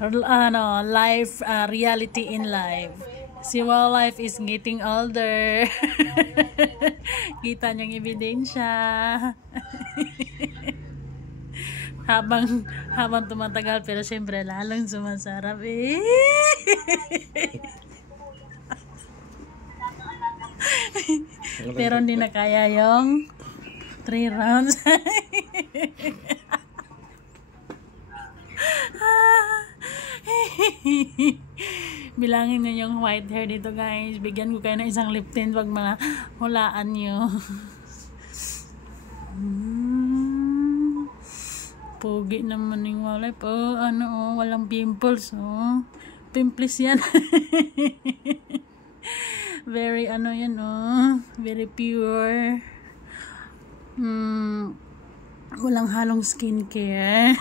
life, reality in life. Si Wildlife is getting older. Kita niyang ebidensya. habang tumatagal, pero syempre lalong sumasarap eh. Pero hindi na kaya yung 3 rounds. Bilangin niyo yung white hair dito, guys. Bigyan ko kayo ng isang lip tint wag hulaan nyo. Pogi naman yung Wildlife. Walang pimples. Pimples yan. Very yan, very pure. Walang halong skincare.